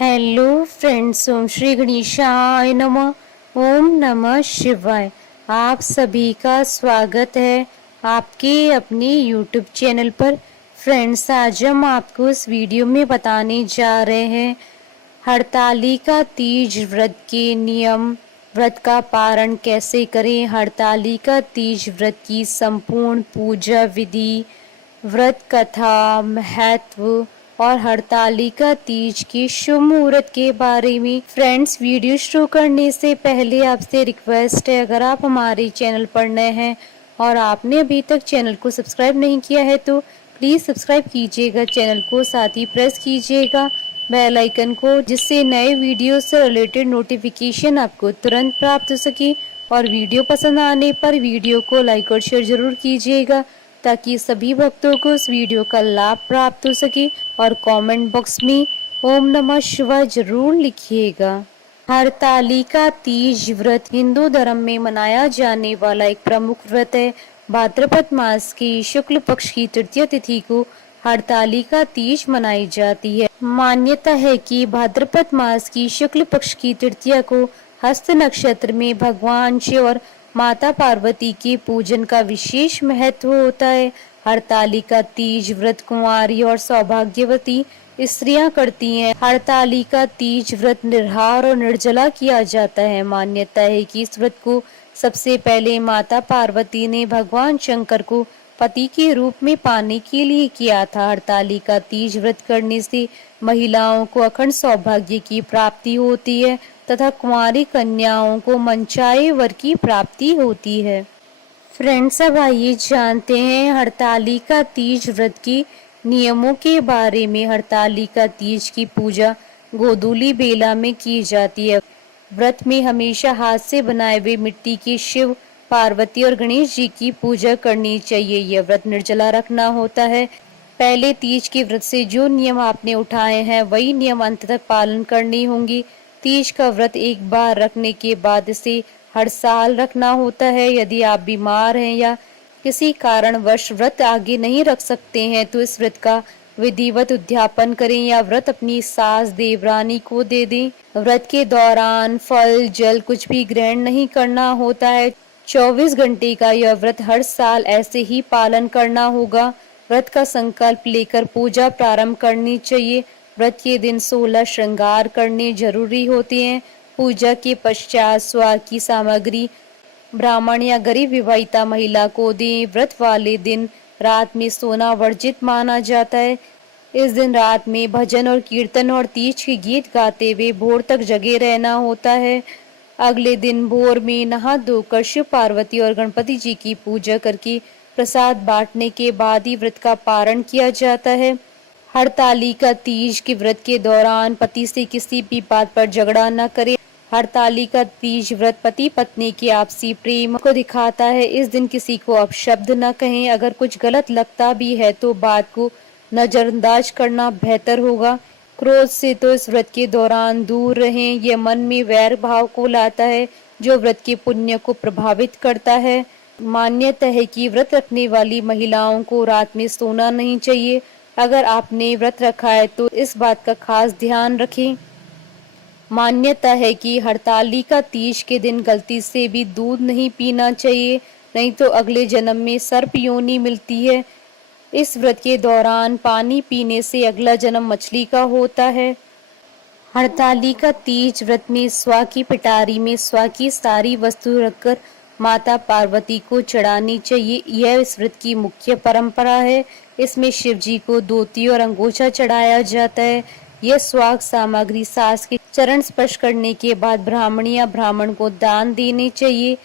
Hello friends, ओम श्री गणेशाय नमः। ओम नमः शिवाय। आप सभी का स्वागत है आपके अपने यूट्यूब चैनल पर। फ्रेंड्स, आज हम आपको इस वीडियो में बताने जा रहे हैं हरतालिका तीज व्रत के नियम, व्रत का पारण कैसे करें, हरतालिका तीज व्रत की संपूर्ण पूजा विधि, व्रत कथा, महत्व और हरतालिका तीज के शुभ मुहूर्त के बारे में। फ्रेंड्स, वीडियो शुरू करने से पहले आपसे रिक्वेस्ट है, अगर आप हमारे चैनल पर नए हैं और आपने अभी तक चैनल को सब्सक्राइब नहीं किया है तो प्लीज़ सब्सक्राइब कीजिएगा चैनल को, साथ ही प्रेस कीजिएगा बेल आइकन को, जिससे नए वीडियो से रिलेटेड नोटिफिकेशन आपको तुरंत प्राप्त हो सके। और वीडियो पसंद आने पर वीडियो को लाइक और शेयर जरूर कीजिएगा ताकि सभी भक्तों को इस वीडियो का लाभ प्राप्त हो सके। और कमेंट बॉक्स में ओम नमः शिवाय जरूर लिखिएगा। हरतालिका तीज व्रत हिंदू धर्म में मनाया जाने वाला एक प्रमुख व्रत है। भाद्रपद मास की शुक्ल पक्ष की तृतीय तिथि को हरतालिका तीज मनाई जाती है। मान्यता है कि भाद्रपद मास की शुक्ल पक्ष की तृतीया को हस्त नक्षत्र में भगवान शिव और माता पार्वती के पूजन का विशेष महत्व होता है। हरतालिका तीज व्रत कुंवारी और सौभाग्यवती स्त्रियां करती हैं। हरतालिका तीज व्रत निर्हार और निर्जला किया जाता है। मान्यता है कि इस व्रत को सबसे पहले माता पार्वती ने भगवान शंकर को पति के रूप में पाने के लिए किया था। हरतालिका तीज व्रत करने से महिलाओं को अखंड सौभाग्य की प्राप्ति होती है तथा कुंवारी कन्याओं को मनचाहे वर की प्राप्ति होती है। फ्रेंड्स, अब आइए जानते हैं हरतालिका तीज व्रत के नियमों के बारे में। हरतालिका तीज की पूजा गोधूली बेला में की जाती है। व्रत में हमेशा हाथ से बनाए हुए मिट्टी के शिव, पार्वती और गणेश जी की पूजा करनी चाहिए। यह व्रत निर्जला रखना होता है। पहले तीज के व्रत से जो नियम आपने उठाए हैं वही नियम अंत तक पालन करने होंगे। तीज का व्रत एक बार रखने के बाद इसे हर साल रखना होता है। यदि आप बीमार हैं या किसी कारणवश व्रत आगे नहीं रख सकते हैं तो इस व्रत का विधिवत उद्यापन करें या व्रत अपनी सास देवरानी को दे दें। व्रत के दौरान फल जल कुछ भी ग्रहण नहीं करना होता है। 24 घंटे का यह व्रत हर साल ऐसे ही पालन करना होगा। व्रत का संकल्प लेकर पूजा प्रारंभ करनी चाहिए। व्रत के दिन 16 श्रृंगार करने जरूरी होते हैं। पूजा के पश्चात स्वाद की सामग्री ब्राह्मण या गरीब विवाहिता महिला को दें। व्रत वाले दिन रात में सोना वर्जित माना जाता है। इस दिन रात में भजन और कीर्तन और तीज के गीत गाते हुए भोर तक जगे रहना होता है। अगले दिन भोर में नहा धोकर शिव, पार्वती और गणपति जी की पूजा करके प्रसाद बांटने के बाद ही व्रत का पारण किया जाता है। हरतालिका तीज के व्रत के दौरान पति से किसी भी बात पर झगड़ा न करें। हरतालिका तीज व्रत पति पत्नी के आपसी प्रेम को दिखाता है। इस दिन किसी को अपशब्द न कहें। अगर कुछ गलत लगता भी है तो बात को नजरअंदाज करना बेहतर होगा। क्रोध से तो इस व्रत के दौरान दूर रहें। यह मन में वैर भाव को लाता है जो व्रत के पुण्य को प्रभावित करता है। मान्यता है कि व्रत रखने वाली महिलाओं को रात में सोना नहीं चाहिए। अगर आपने व्रत रखा है तो इस बात का खास ध्यान रखें। मान्यता है कि हरतालिका तीज के दिन गलती से भी दूध नहीं पीना चाहिए, नहीं तो अगले जन्म में सर्प योनि मिलती है। इस व्रत के दौरान पानी पीने से अगला जन्म मछली का होता है। हरतालिका तीज व्रत में स्वा की पिटारी में स्वा की सारी वस्तु रखकर माता पार्वती को चढ़ानी चाहिए। यह इस व्रत की मुख्य परंपरा है। इसमें शिव जी को धोती और अंगोछा चढ़ाया जाता है। यह स्वाग सामग्री सास के चरण स्पर्श करने के बाद ब्राह्मणी या ब्राह्मण को दान देने चाहिए।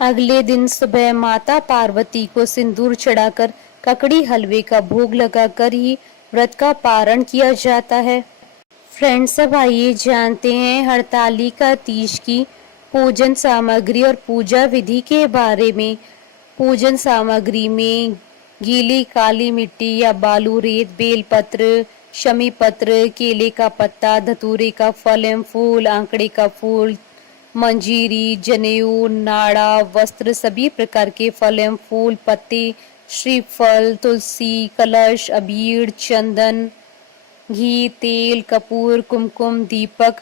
अगले दिन सुबह माता पार्वती को सिंदूर चढ़ाकर ककड़ी हलवे का भोग लगाकर ही व्रत का पारण किया जाता है। फ्रेंड्स, अब आइए जानते हैं हरतालिका तीज की पूजन सामग्री और पूजा विधि के बारे में। पूजन सामग्री में गीली काली मिट्टी या बालू, रेत, बेलपत्र, शमी पत्र, केले का पत्ता, धतूरे का फल एवं फूल, आंकड़े का फूल, मंजीरी, जनेऊ, नाड़ा, वस्त्र, सभी प्रकार के फल एवं फूल, पत्ते, श्रीफल, तुलसी, कलश, अबीर, चंदन, घी, तेल, कपूर, कुमकुम, दीपक,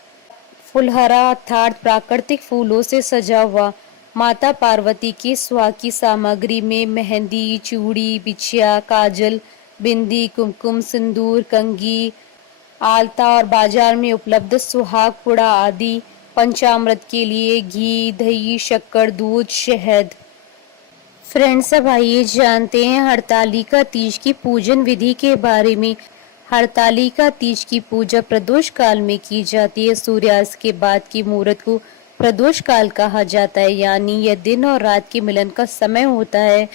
फुलहरा अर्थात प्राकृतिक फूलों से सजा हुआ माता पार्वती की सुहाग की सामग्री में मेहंदी, चूड़ी, बिछिया, काजल, बिंदी, कुमकुम, सिंदूर, कंघी, आलता और बाजार में उपलब्ध सुहाग पुड़ा आदि, पंचामृत के लिए घी, दही, शक्कर, दूध, शहद। फ्रेंड्स, अब आइए जानते हैं हरतालिका तीज की पूजन विधि के बारे में। हरतालिका तीज की पूजा प्रदोष काल में की जाती है। सूर्यास्त के बाद की मुहूर्त को प्रदोष काल कहा जाता है, यानी यह दिन और रात के मिलन का समय होता है।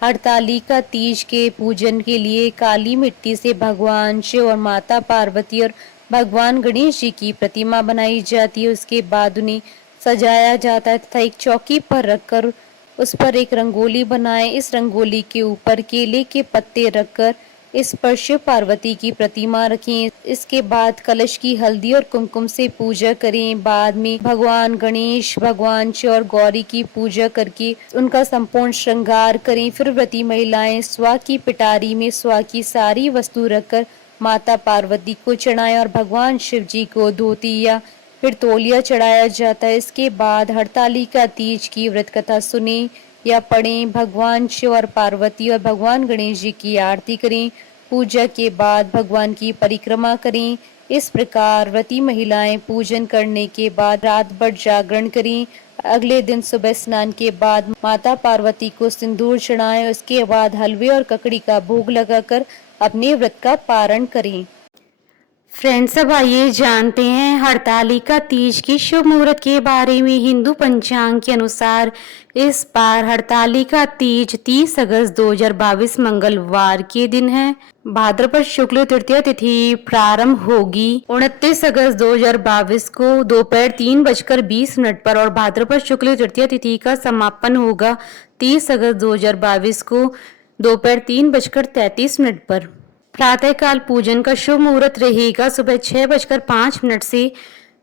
हरतालिका तीज के पूजन के लिए काली मिट्टी से भगवान शिव और माता पार्वती और भगवान गणेश जी की प्रतिमा बनाई जाती है। उसके बाद उन्हें सजाया जाता है तथा एक चौकी पर रखकर उस पर एक रंगोली बनाएं। इस रंगोली के ऊपर केले के पत्ते रखकर इस पर शिव पार्वती की प्रतिमा रखें। इसके बाद कलश की हल्दी और कुमकुम से पूजा करें। बाद में भगवान गणेश, भगवान शिव और गौरी की पूजा करके उनका संपूर्ण श्रृंगार करें। फिर व्रती महिलाएं स्वा की पिटारी में स्वा की सारी वस्तु रखकर माता पार्वती को चढ़ाएं और भगवान शिव जी को धोती या फिर तौलिया चढ़ाया जाता है। इसके बाद हरतालिका तीज की व्रत कथा सुने या पढ़ें। भगवान शिव और पार्वती और भगवान गणेश जी की आरती करें। पूजा के बाद भगवान की परिक्रमा करें। इस प्रकार व्रती महिलाएं पूजन करने के बाद रात भर जागरण करें। अगले दिन सुबह स्नान के बाद माता पार्वती को सिंदूर चढ़ाएं। उसके बाद हलवे और ककड़ी का भोग लगाकर अपने व्रत का पारण करें। फ्रेंड्स, अब आइए जानते हैं हरतालिका तीज की शुभ मुहूर्त के बारे में। हिंदू पंचांग के अनुसार इस बार हरतालिका तीज 30 अगस्त 2022 मंगलवार के दिन है। भाद्रपद शुक्ल तृतीया तिथि प्रारंभ होगी 29 अगस्त 2022 को दोपहर 3:20 पर और भाद्रपद शुक्ल तृतीया तिथि का समापन होगा 30 अगस्त 2022 को दोपहर 3:33 पर। प्रातःकाल पूजन का शुभ मुहूर्त रहेगा सुबह 6:05 से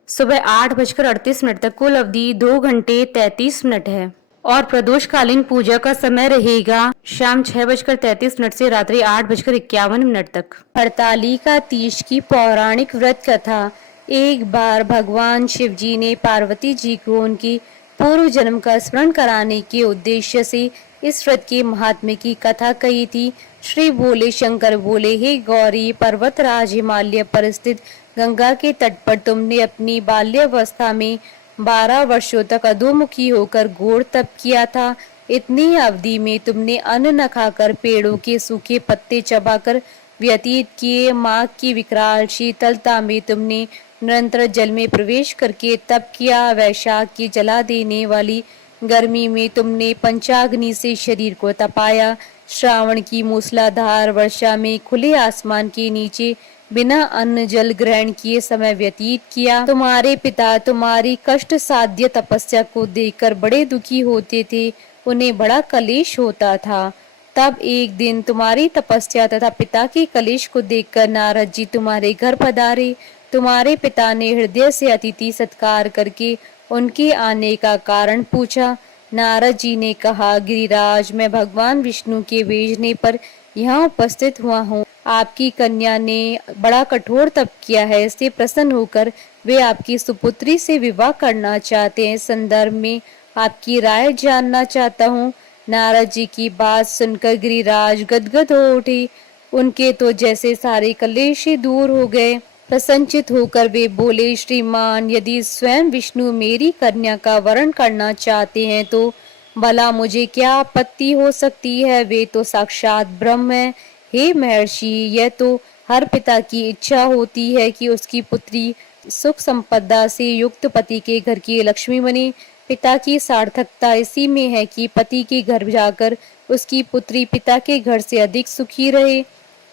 सुबह 8:38 तक। कुल अवधि 2 घंटे 33 मिनट है और प्रदोषकालीन पूजा का समय रहेगा शाम 6:33 से रात्रि 8:51 तक। हरतालिका तीज की पौराणिक व्रत कथा। एक बार भगवान शिव जी ने पार्वती जी को उनकी पूर्व जन्म का स्मरण कराने के उद्देश्य से इस व्रत के महात्म्य की कथा कही थी। श्री भोले शंकर बोले, हे गौरी, पर्वतराज हिमालय पर स्थित गंगा के तट पर तुमने अपनी बाल्यावस्था में 12 वर्षों तक अधोमुखी होकर घोर तप किया था। इतनी अवधि में तुमने अन्न न खाकर पेड़ों के सूखे पत्ते चबाकर व्यतीत किए। माघ की विकराल शीतलता में तुमने निरंतर जल में प्रवेश करके तप किया। वैशाख की जला देने वाली गर्मी में तुमने पंचाग्नि से शरीर को तपाया। श्रावण की मूसलाधार वर्षा में खुले आसमान के नीचे बिना अन्न जल ग्रहण किए समय व्यतीत किया। तुम्हारे पिता तुम्हारी कष्ट साध्य तपस्या को देखकर बड़े दुखी होते थे, उन्हें बड़ा कलेश होता था। तब एक दिन तुम्हारी तपस्या तथा पिता के कलेश को देखकर नारद जी तुम्हारे घर पधारे। तुम्हारे पिता ने हृदय से अतिथि सत्कार करके उनके आने का कारण पूछा। नारद जी ने कहा, गिरिराज, मैं भगवान विष्णु के भेजने पर यहाँ उपस्थित हुआ हूँ। आपकी कन्या ने बड़ा कठोर तप किया है, इससे प्रसन्न होकर वे आपकी सुपुत्री से विवाह करना चाहते हैं। संदर्भ में आपकी राय जानना चाहता हूँ। नारद जी की बात सुनकर गिरिराज गदगद हो उठे। उनके तो जैसे सारे कलेश दूर हो गए। प्रसन्नचित होकर वे बोले, श्रीमान, यदि स्वयं विष्णु मेरी कन्या का वरण करना चाहते हैं तो भला मुझे क्या आपत्ति हो सकती है। वे तो साक्षात ब्रह्म है। हे महर्षि, यह तो हर पिता की इच्छा होती है कि उसकी पुत्री सुख संपदा से युक्त पति के घर की लक्ष्मी बने। पिता की सार्थकता इसी में है कि पति के घर जाकर उसकी पुत्री पिता के घर से अधिक सुखी रहे।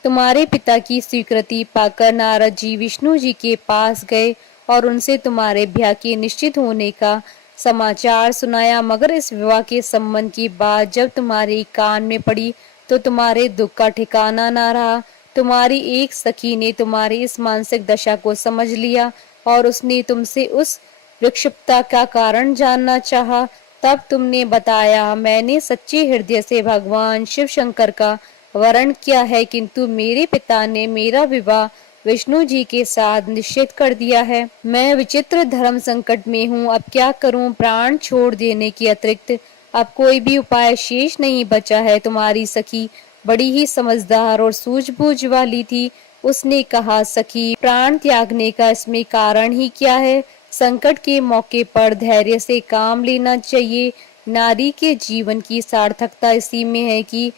तुम्हारे पिता की स्वीकृति पाकर नारद जी विष्णु जी के पास गए और उनसे तुम्हारे ब्याह के निश्चित होने का समाचार सुनाया। मगर इस विवाह के संबंध की बात जब तुम्हारे कान में पड़ी तो तुम्हारे दुख का ठिकाना ना रहा। तुम्हारी एक सखी ने तुम्हारी इस मानसिक दशा को समझ लिया और उसने तुमसे उस विक्षिप्तता का कारण जानना चाहा। तब तुमने बताया, मैंने सच्चे हृदय से भगवान शिव शंकर का वरण किया है, किंतु मेरे पिता ने मेरा विवाह विष्णु जी के साथ निश्चित कर दिया है। मैं विचित्र धर्म संकट में हूँ, अब क्या करूँ? प्राण छोड़ देने के अतिरिक्त अब कोई भी उपाय शेष नहीं बचा है। तुम्हारी सखी बड़ी ही समझदार और सूझबूझ वाली थी। उसने कहा, सखी, प्राण त्यागने का इसमें कारण ही क्या है? संकट के मौके पर धैर्य से काम लेना चाहिए। नारी के जीवन की सार्थकता इसी में है कि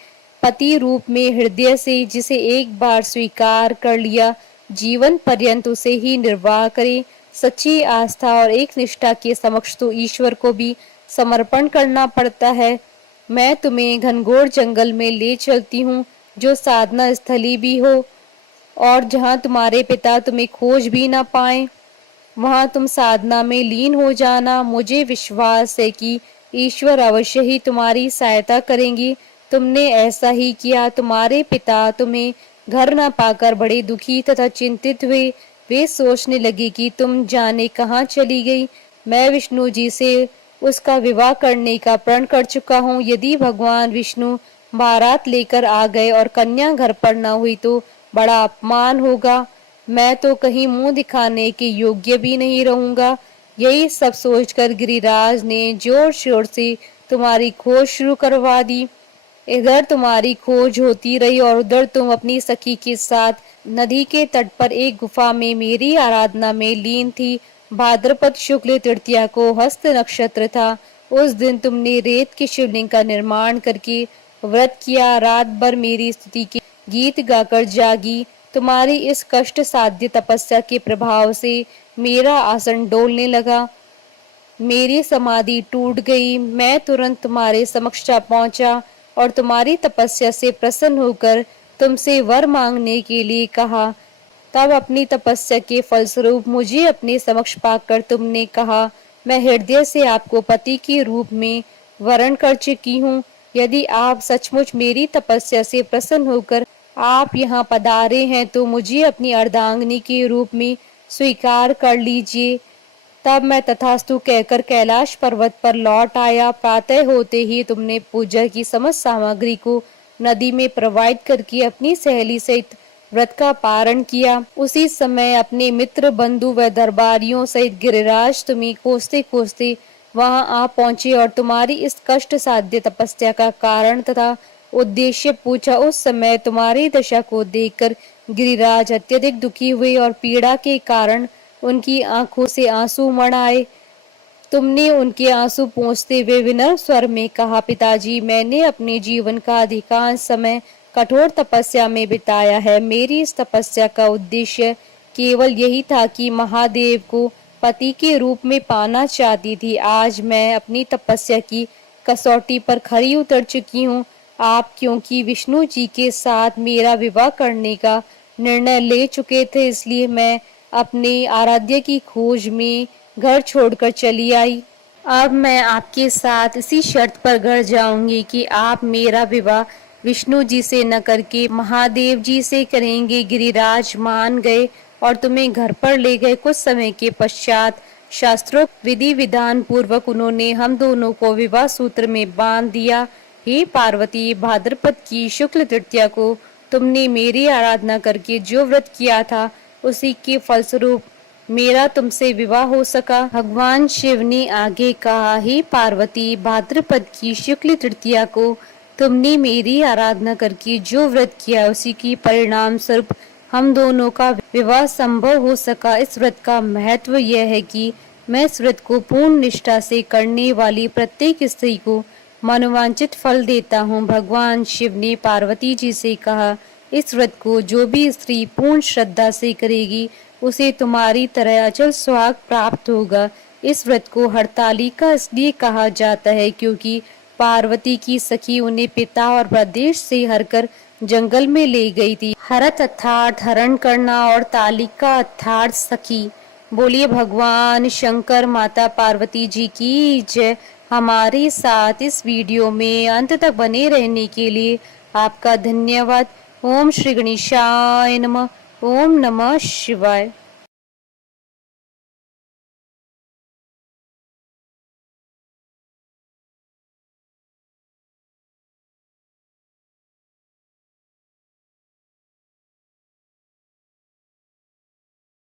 पति रूप में हृदय से जिसे एक बार स्वीकार कर लिया, जीवन पर्यंत उसे ही निर्वाह करे। सच्ची आस्था और एक निष्ठा के समक्ष तो ईश्वर को भी समर्पण करना पड़ता है। मैं तुम्हें घनघोर जंगल में ले चलती हूँ, जो साधना स्थली भी हो, और जहाँ तुम्हारे पिता तुम्हें खोज भी ना पाए, वहां तुम साधना में लीन हो जाना। मुझे विश्वास है कि ईश्वर अवश्य ही तुम्हारी सहायता करेंगी। तुमने ऐसा ही किया। तुम्हारे पिता तुम्हें घर न पाकर बड़े दुखी तथा चिंतित हुए। वे सोचने लगे कि तुम जाने कहाँ चली गई। मैं विष्णु जी से उसका विवाह करने का प्रण कर चुका हूँ। यदि भगवान विष्णु बारात लेकर आ गए और कन्या घर पर न हुई तो बड़ा अपमान होगा। मैं तो कहीं मुंह दिखाने के योग्य भी नहीं रहूंगा। यही सब सोचकर गिरिराज ने जोर शोर से तुम्हारी खोज शुरू करवा दी। इधर तुम्हारी खोज होती रही और उधर तुम अपनी सखी के साथ नदी के तट पर एक गुफा में मेरी आराधना में लीन थी। भाद्रपद शुक्ल तृतीया को हस्त नक्षत्र था। उस दिन तुमने रेत के शिवलिंग का निर्माण करके व्रत किया। रात भर मेरी स्तुति के गीत गाकर जागी। तुम्हारी इस कष्ट साध्य तपस्या के प्रभाव से मेरा आसन डोलने लगा, मेरी समाधि टूट गई। मैं तुरंत तुम्हारे समक्ष जा पहुंचा और तुम्हारी तपस्या से प्रसन्न होकर तुमसे वर मांगने के लिए कहा। तब अपनी तपस्या के फलस्वरूप मुझे अपने समक्ष पाकर तुमने कहा, मैं हृदय से आपको पति के रूप में वरण कर चुकी हूँ। यदि आप सचमुच मेरी तपस्या से प्रसन्न होकर आप यहाँ पधारे हैं तो मुझे अपनी अर्धांगिनी के रूप में स्वीकार कर लीजिए। तब मैं तथास्तु कहकर कैलाश पर्वत पर लौट आया। प्रातः होते ही तुमने पूजा की समस्त सामग्री को नदी में प्रवाहित करके अपनी सहेली सहित व्रत का पारण किया। उसी समय अपने मित्र, बंधु व दरबारियों सहित गिरिराज तुम्हें खोजते खोजते वहां आ पहुंचे और तुम्हारी इस कष्ट साध्य तपस्या का कारण तथा उद्देश्य पूछा। उस समय तुम्हारी दशा को देखकर गिरिराज अत्यधिक दुखी हुए और पीड़ा के कारण उनकी आंखों से आंसू मड़ आए। तुमने उनके आंसू पोंछते हुए विनम्र स्वर में कहा, पिताजी, मैंने अपने जीवन का अधिकांश समय कठोर तपस्या में बिताया है। मेरी इस तपस्या का उद्देश्य केवल यही था कि महादेव को पति के रूप में पाना चाहती थी। आज मैं अपनी तपस्या की कसौटी पर खरी उतर चुकी हूँ। आप क्योंकि विष्णु जी के साथ मेरा विवाह करने का निर्णय ले चुके थे, इसलिए मैं अपने आराध्य की खोज में घर छोड़कर चली आई। अब मैं आपके साथ इसी शर्त पर घर जाऊंगी कि आप मेरा विवाह विष्णु जी से न करके महादेव जी से करेंगे। गिरिराज मान गए और तुम्हें घर पर ले गए। कुछ समय के पश्चात शास्त्रोक्त विधि विधान पूर्वक उन्होंने हम दोनों को विवाह सूत्र में बांध दिया। हे पार्वती, भाद्रपद की शुक्ल तृतीया को तुमने मेरी आराधना करके जो व्रत किया था उसी के फलस्वरूप मेरा तुमसे विवाह हो सका। भगवान शिव ने आगे कहा, हे पार्वती, भाद्रपद की शुक्ल तृतीया को तुमने मेरी आराधना करके जो व्रत किया उसी की परिणाम स्वरूप हम दोनों का विवाह संभव हो सका। इस व्रत का महत्व यह है कि मैं इस व्रत को पूर्ण निष्ठा से करने वाली प्रत्येक स्त्री को मनोवांछित फल देता हूँ। भगवान शिव ने पार्वती जी से कहा, इस व्रत को जो भी स्त्री पूर्ण श्रद्धा से करेगी उसे तुम्हारी तरह अचल सुहाग प्राप्त होगा। इस व्रत को हरतालिका इसलिए कहा जाता है क्योंकि पार्वती की सखी उन्हें पिता और प्रदेश से हरकर जंगल में ले गई थी। हरत अर्थात हरण करना और तालिका अर्थात सखी। बोलिए भगवान शंकर माता पार्वती जी की जय। हमारे साथ इस वीडियो में अंत तक बने रहने के लिए आपका धन्यवाद। ओम श्री गणेशाय नमः। ओम नमः शिवाय।